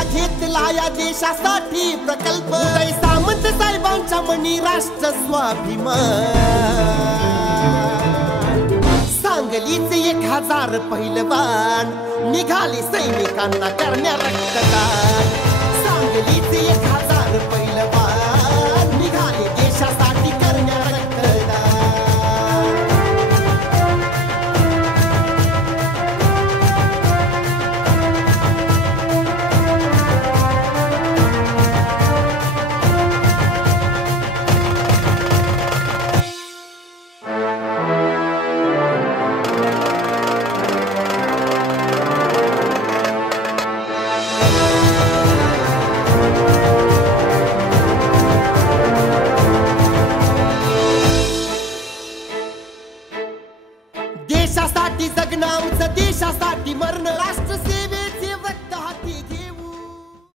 हाताला घेतला या देशासाठी प्रकल्प उदय सामंत साहेबांच्या मनी राष्ट्र स्वाभिमान सांगलीचे 1000 पहिलवान निघाले सैनिकांना करण्या रक्तदान सांगलीचे 1000 पहिलवान निघाले देशासाठी करण्या रक्तदान